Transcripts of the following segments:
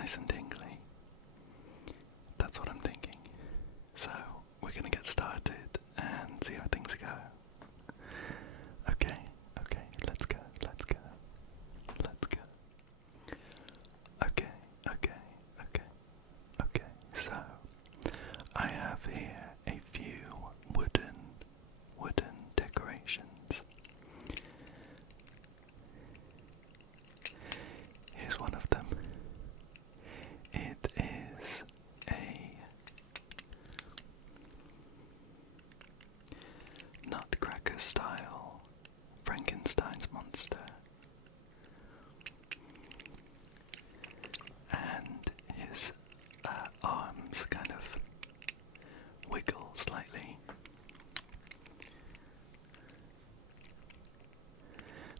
nice and tingly. That's what I'm thinking. So, we're gonna get started and see how things go. Okay, let's go. Okay, so I have here a few wooden decorations. Here's one of them. It is a nutcracker style Frankenstein's monster. And his arms kind of wiggle slightly.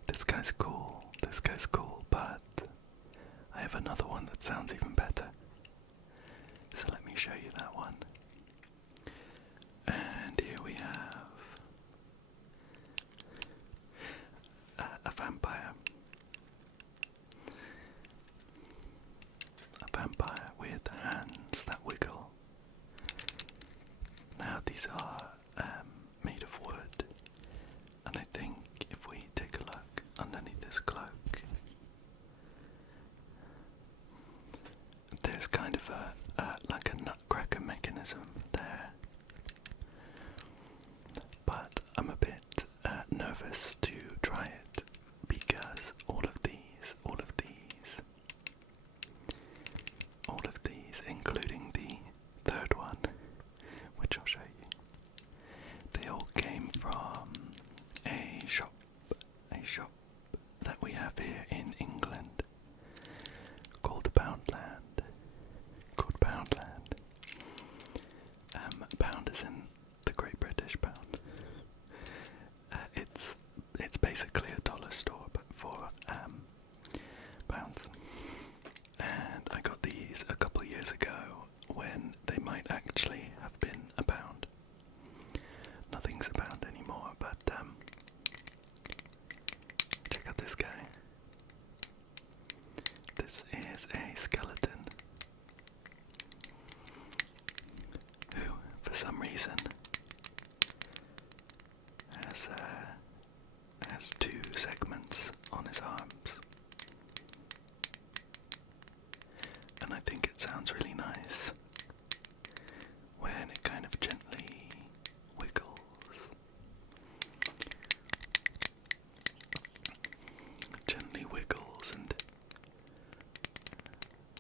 This guy's cool, but I have another one that sounds even better. So let me show you that one. And here we have a vampire. A vampire with hands that wiggle. Now these are made of wood, and I think if we take a look underneath this cloak, there's kind of like a nutcracker mechanism there. But I'm a bit nervous to try it because all of these, including the third one, which I'll show you, they all came from a shop that we have here in England called Poundland. Pound is in the Great British Pound. It's basically a dollar store, but for pounds. And I got these a couple years ago when they might actually have been a pound. Nothing's a pound anymore, but check out this guy. This is a skeleton who, for some reason, has two segments on his arms. And I think it sounds really nice when it kind of gently wiggles. And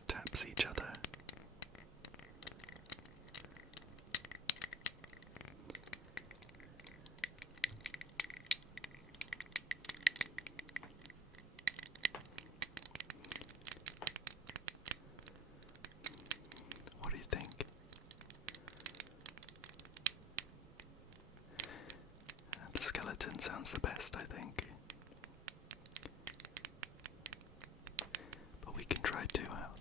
taps each other. What do you think? The skeleton sounds the best, I think. But we can try two out.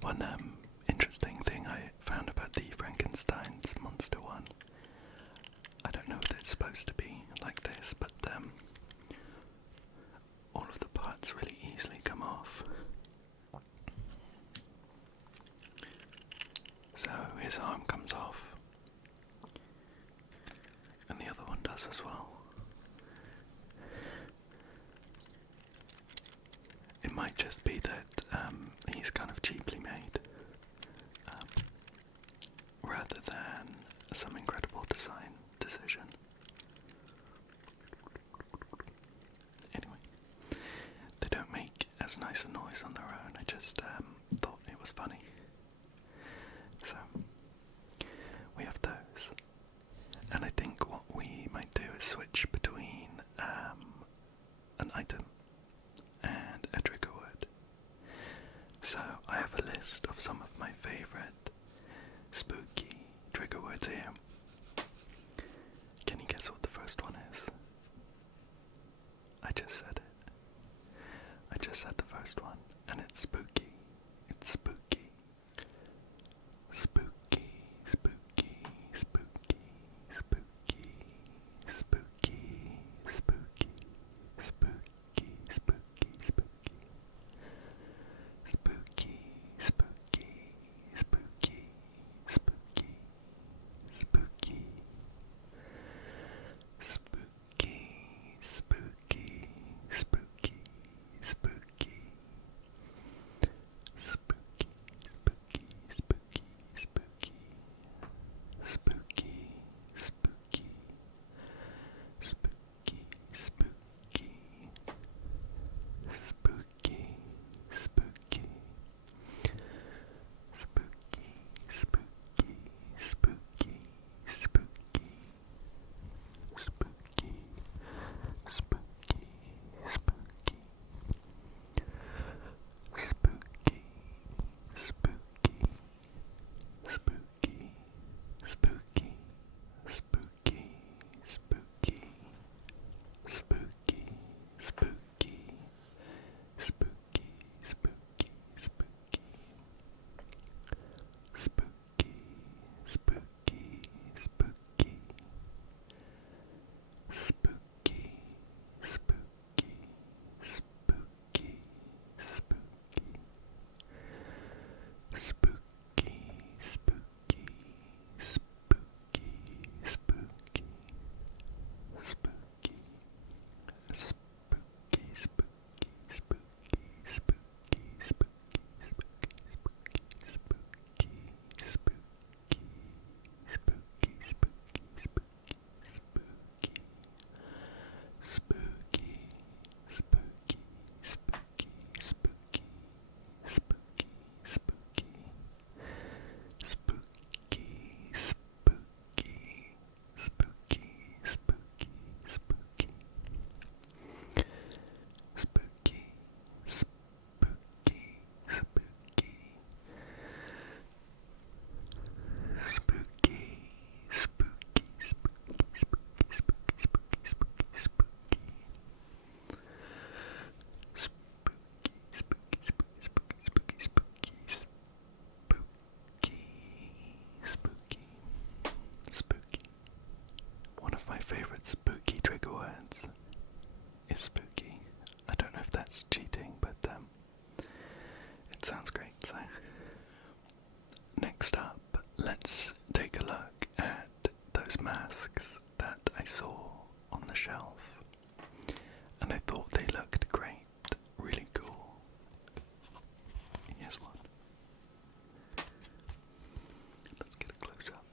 One interesting thing I found about the Frankenstein's monster one, I don't know if it's supposed to be like this, but all of the parts really easily come off. So his arm comes off, and the other one does as well. It might just be that he's kind of cheaply made, rather than some incredible design decision. Anyway, they don't make as nice a noise on their own. I just thought it was funny. So, we have those. And I think what we might do is switch between an item and a trigger word. So, I have a list of some of my favourite spooky trigger words here. Can you guess what the first one is? I just said it. I just said the first one, and it's spooky. It's spooky. Spooky, spooky, spooky, spooky, spooky, spooky, spooky, spooky, spooky. Spooky, spooky, spooky, spooky, spooky. Spooky, spooky, spooky, spooky. Spooky, spooky, spooky, spooky. Spooky, spooky. Spooky, spooky. Spooky, spooky. Spooky, spooky, spooky, spooky. Spooky, spooky, spooky. Spooky, spooky, spooky, spooky. Spooky, spooky, spooky, spooky. Spooky, spooky, spooky. Spooky, spooky, spooky. Spooky, spooky, spooky, spooky. Spooky, spooky, spooky, spooky. Spooky, spooky, spooky, spooky, spooky, spooky, spooky, spooky, spooky, spooky, spooky, spooky, spooky. Spooky, spooky, spooky, spooky, spooky, spooky. Spooky, spooky, spooky, spooky, spooky. Spooky, spooky, spooky. Spooky, spooky, spooky, spooky, spooky, spooky, spooky, spooky. Spooky, spooky, spooky, spooky, spooky, spooky, spooky, spooky. One of my favorite spooky trigger words is spooky. I don't know if that's cheating, but it sounds great. So, next up, let's take a look at those masks that I saw on the shelf, and I thought they looked great, really cool. Here's one. Let's get a close up.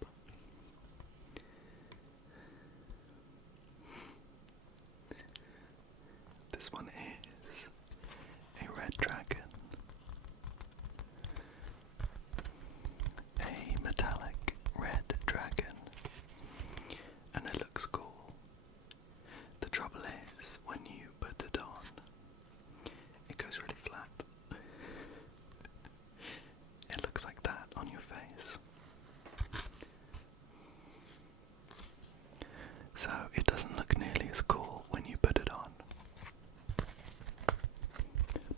This one is a red dragon, a metallic red dragon, and it looks cool. The trouble is, when you put it on, it goes really flat. It looks like that on your face. So it doesn't look nearly as cool when you put it on.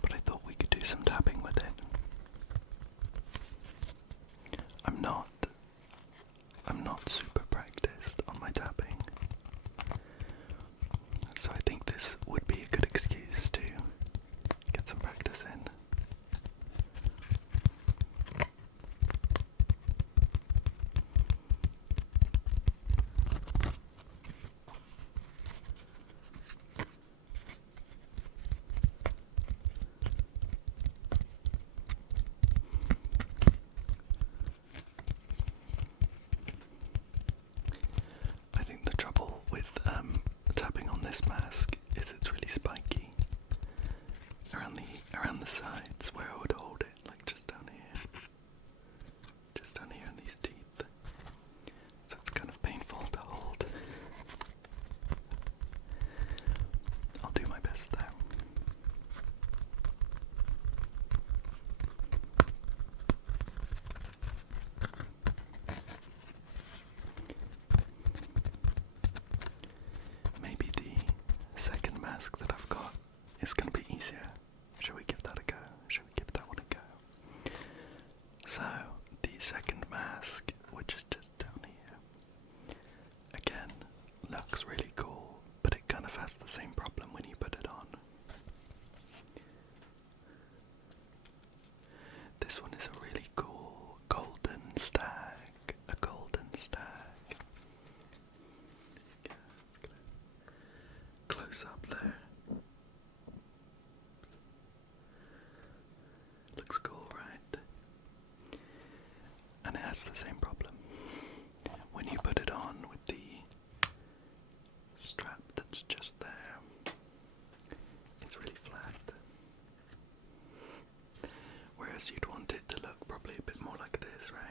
But I thought we could do some tapping with it. I'm not super practiced on my tapping, so I think this would be a good excuse to get some practice in. around the sides where I would hold it, like just down here. Just down here in these teeth. So it's kind of painful to hold. I'll do my best though. Maybe the second mask that I've got is going to be easier. Shall we give that a go? Shall we give that one a go? So, the second mask, which is just down here, again, looks really cool, but it kind of has the same problem when you put it on. This one is a really cool golden stag, a golden stag. Close up there. Looks cool, right? And it has the same problem. When you put it on with the strap that's just there, it's really flat. Whereas you'd want it to look probably a bit more like this, right?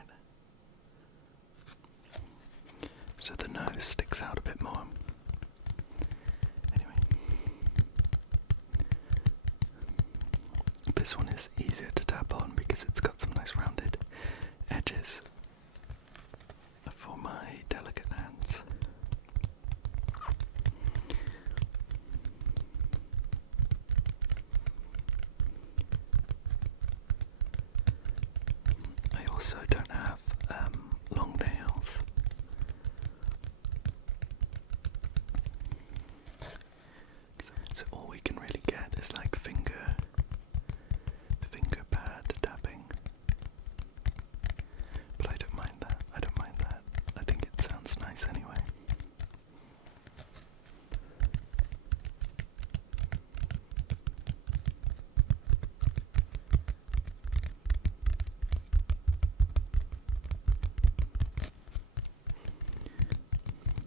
So the nose sticks out a bit more. Anyway. This one is easier to tap on because it's got some nice rounded edges for my delicate hands. I also don't have long nails. So all we can really get is like finger pad tapping. But I don't mind that. I think it sounds nice anyway.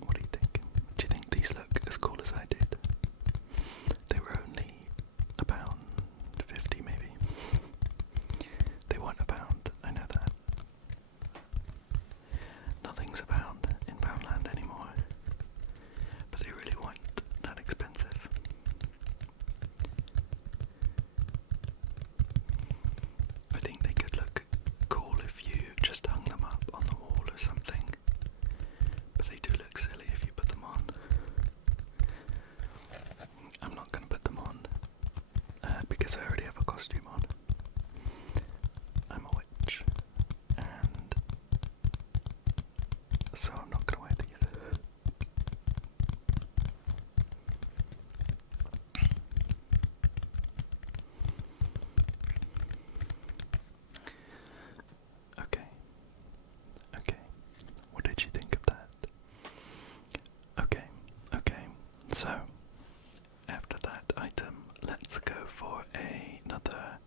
What do you think? Do you think these look as cool as I did? They were only £1.50 maybe. They weren't £1, I know that. Nothing's £1 in Poundland anymore. But they really weren't that expensive. I think they could look cool if you just hung them up on the wall or something. But they do look silly if you put them on. I'm not going to put them on because I already have a costume on. I'm a witch, and so I'm not going to wear these. Okay. What did you think of that? Okay. So, after that item, let's go for another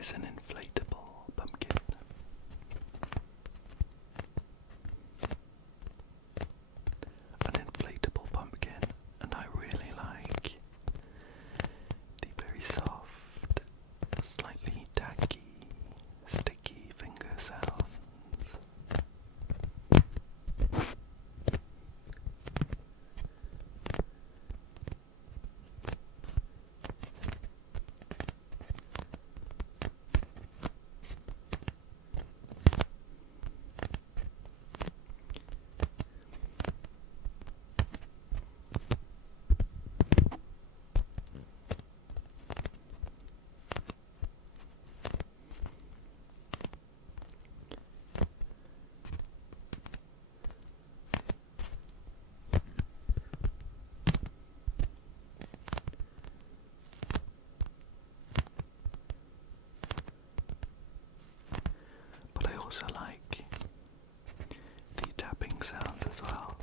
is an inflatable pumpkin. An inflatable pumpkin, and I really like the very soft, slightly tacky, sticky finger sounds. But I also like the tapping sounds as well.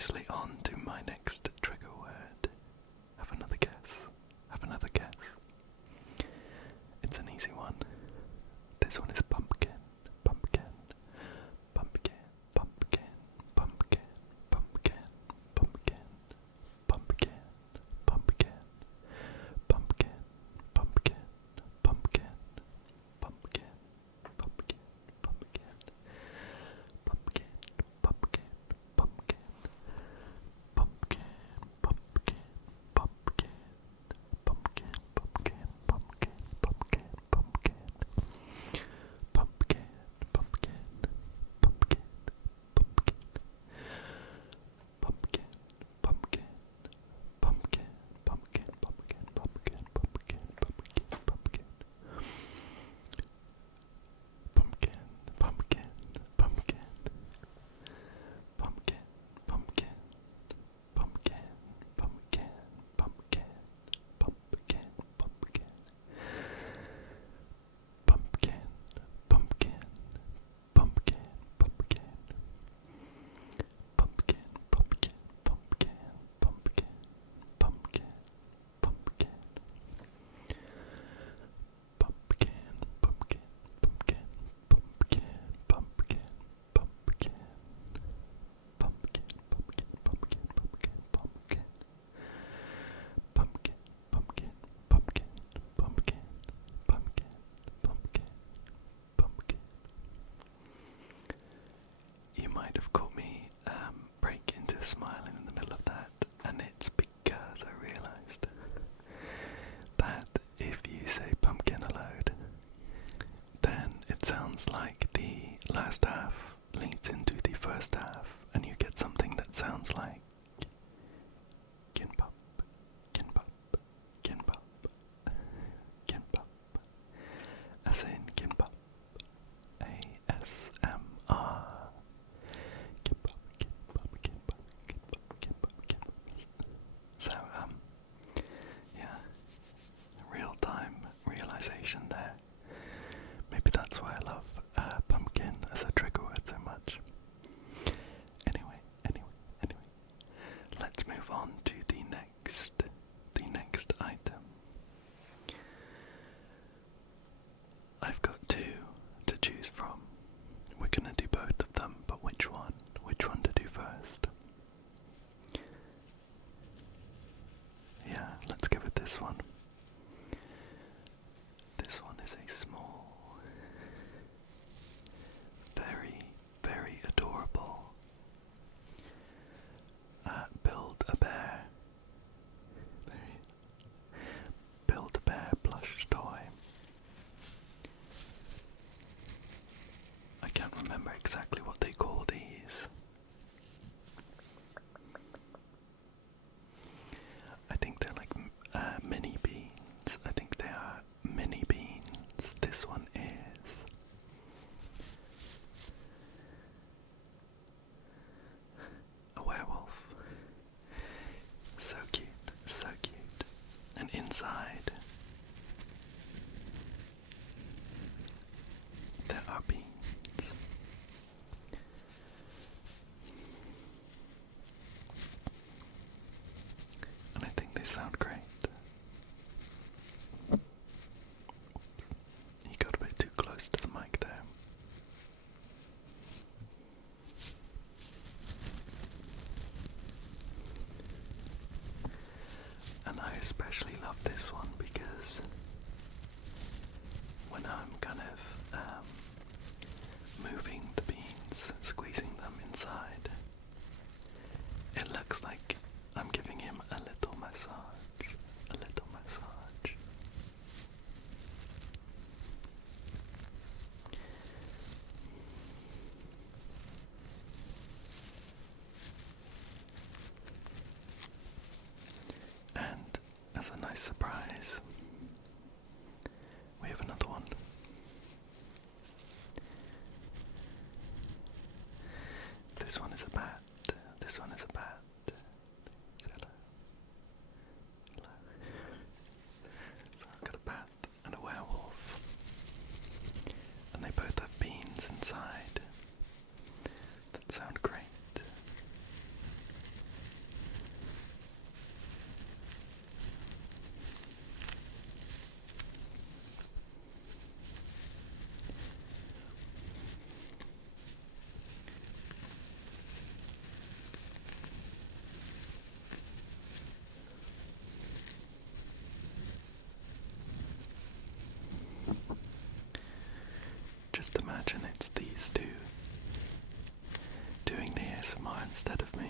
nicely on to my next trigger word. Have another guess. Have another guess. It's an easy one. This one is pumpkin. Pumpkin. might have caught me break into smiling in the middle of that, and it's because I realised that if you say pumpkin aloud, then it sounds like the last half leads into the first half, and you get something that sounds like kinpop, kinpop, kinpop, kinpop, as in kinpop, ASMR, kinpop, kinpop, kinpop, kinpop, kinpop, kinpop. So, yeah, real-time realization there. Maybe that's why I love pumpkin as a trigger word so much. Anyway, let's move on to the next item. I've got two to choose from. We're gonna do both of them, but which one? Which one to do first? Yeah, let's go with this one. This one is a small, very, very adorable Build-A-Bear. Build-A-Bear plush toy. I can't remember exactly what they call these. I think they're like mini beans. I think they are mini beans. This one is a werewolf. So cute, so cute. And inside there are beans. And I think they sound great. Oops. You got a bit too close to the mic there. And I especially love this one because when I'm kind of moving the beans, squeezing them inside, it looks like I'm giving him a little massage, a little massage. And as a nice surprise, we have another one. This one is a bat. This one is a bat. Hello. Hello. So I've got a bat and a werewolf. And they both have beans inside that sound great. Just imagine it's these two doing the ASMR instead of me.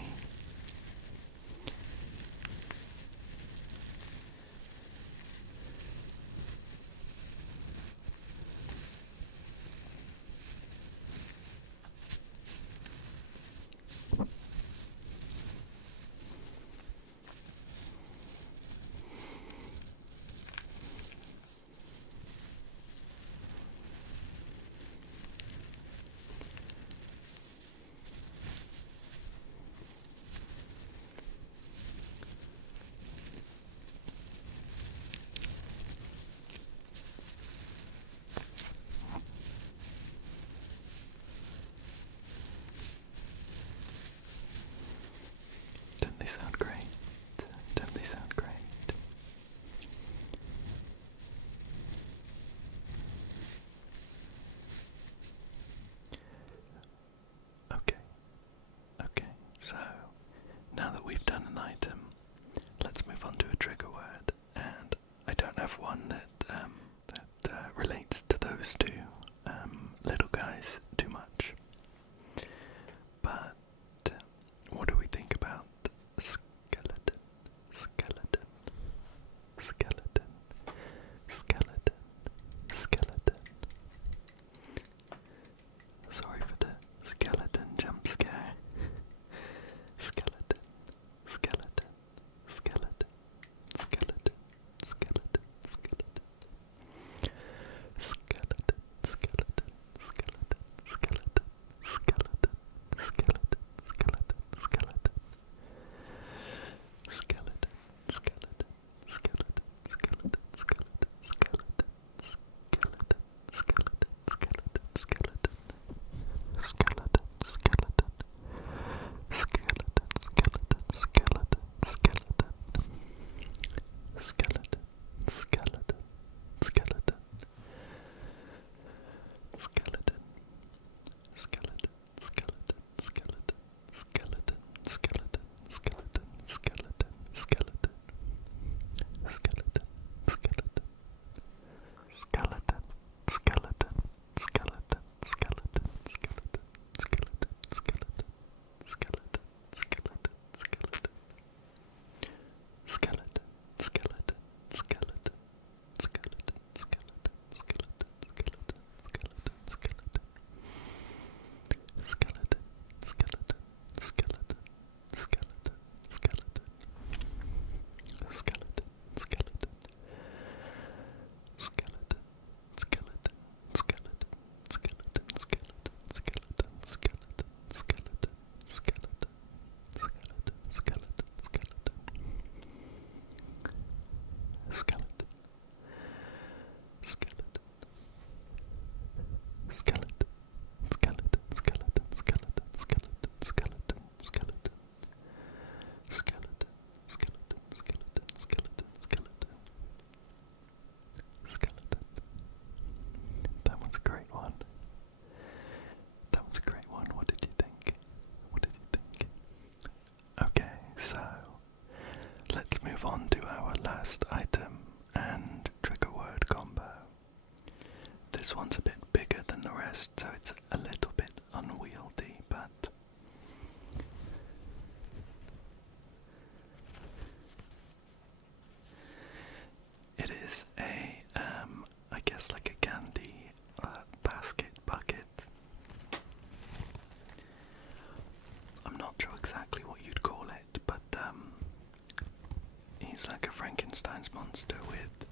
Frankenstein's monster with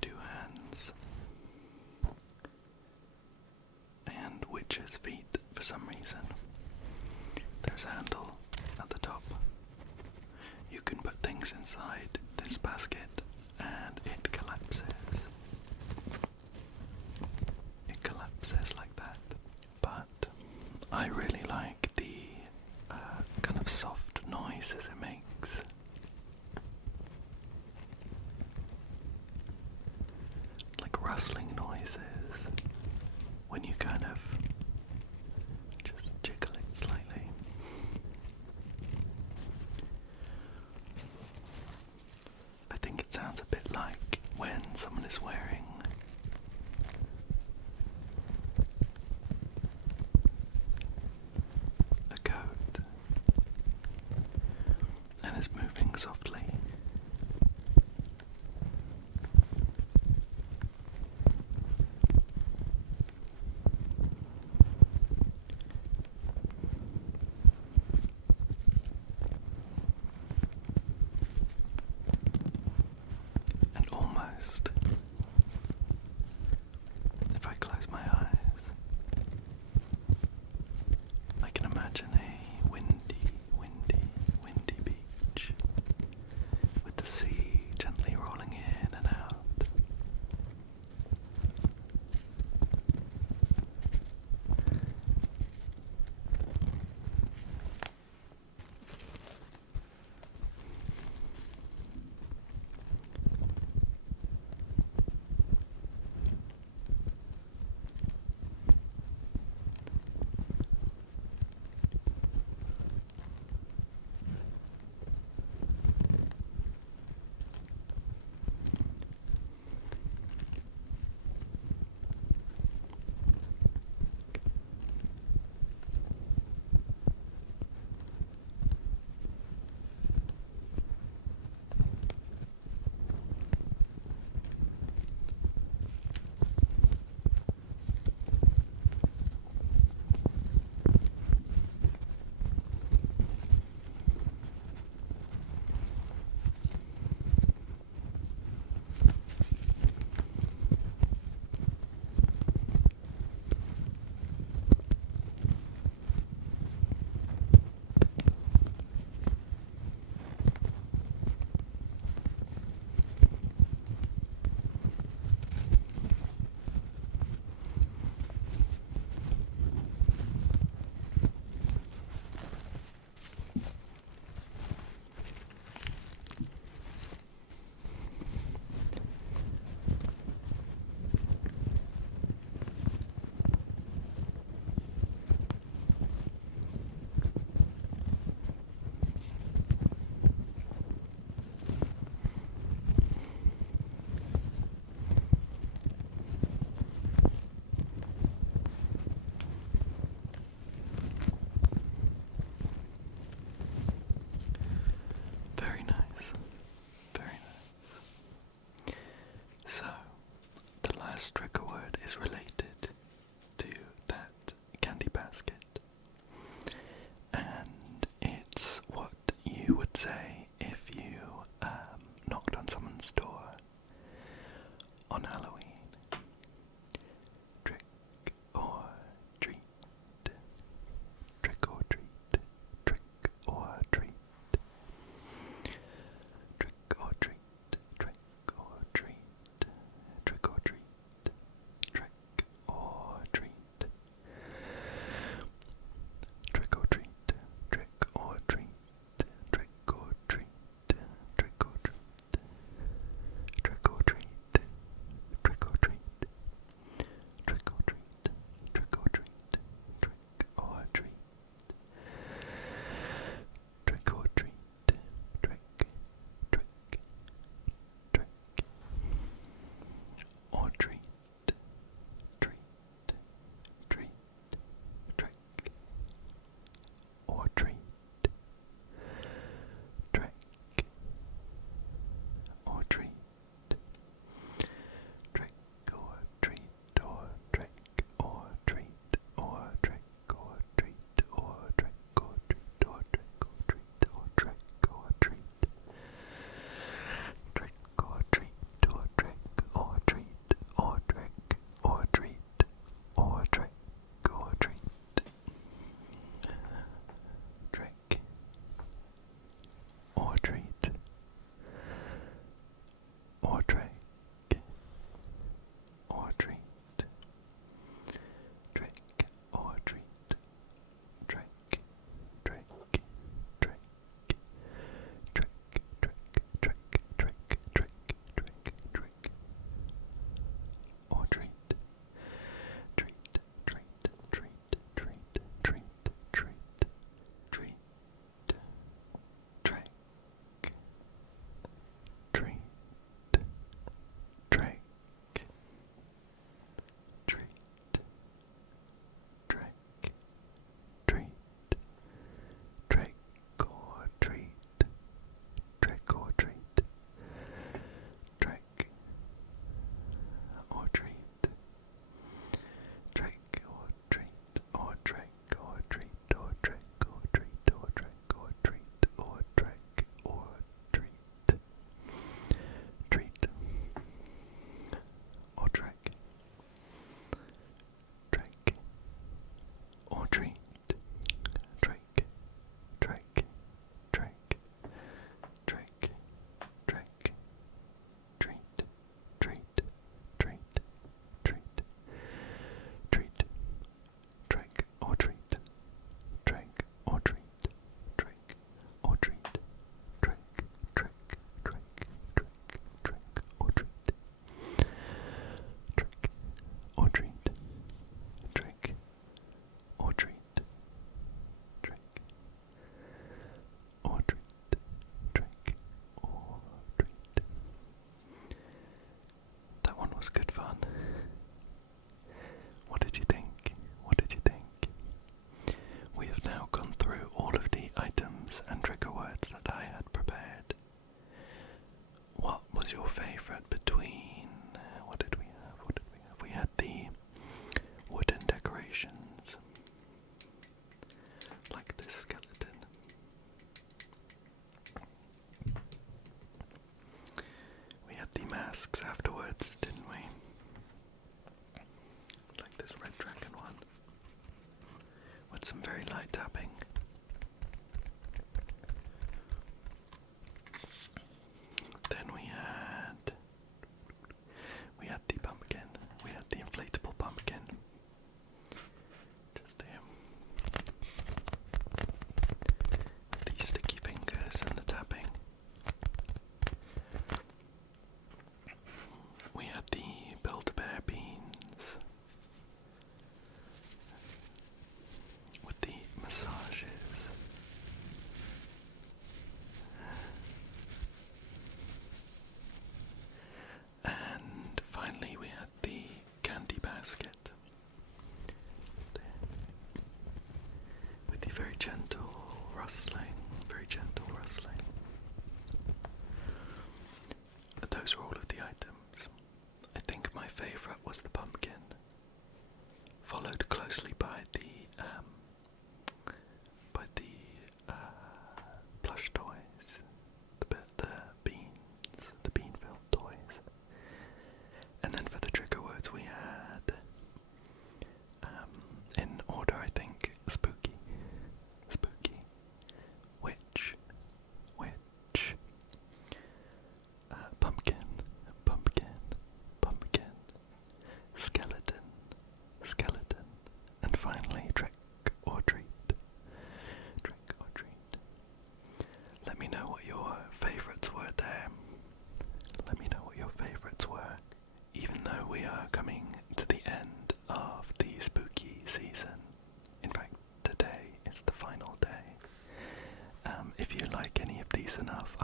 2 hands and witch's feet for some reason. There's a handle at the top. You can put things inside this basket and it collapses. It collapses like that. But I really like the kind of soft noises it makes. Like rustling noises when you kind of just jiggle it slightly. I think it sounds a bit like when someone is wearing a coat and is moving softly. And almost, if I close my eyes, I can imagine a windy beach with the sea gently rolling in and out. Very nice. Very nice. So, the last trigger word is related to that candy basket. And it's what you would say if you knocked on someone's door on Halloween. Trick or treat. Trick or treat. Trick or treat. Trick or treat. Trick or treat. Trick or treat. Trick or treat. Trick or treat. Trick or treat. Trick or treat. masks afterwards, didn't we? Like this red dragon one, with some very light tapping. Then we had the pumpkin. We had the inflatable pumpkin. Just him. With the sticky fingers and the tapping. We had the Build-A-Bear beans. With the massages. And finally we had the candy basket. With the very gentle rustling. Those were all of the items. I think my favourite was the pumpkin, followed closely by the plush toys, the beans, the bean-filled toys. And then for the trigger words we had, in order I think, spooky, witch, pumpkin, skeleton, and finally trick or treat. Let me know what your favourites were there. Even though we are coming to the end of the spooky season. In fact, today is the final day. If you like any of these enough,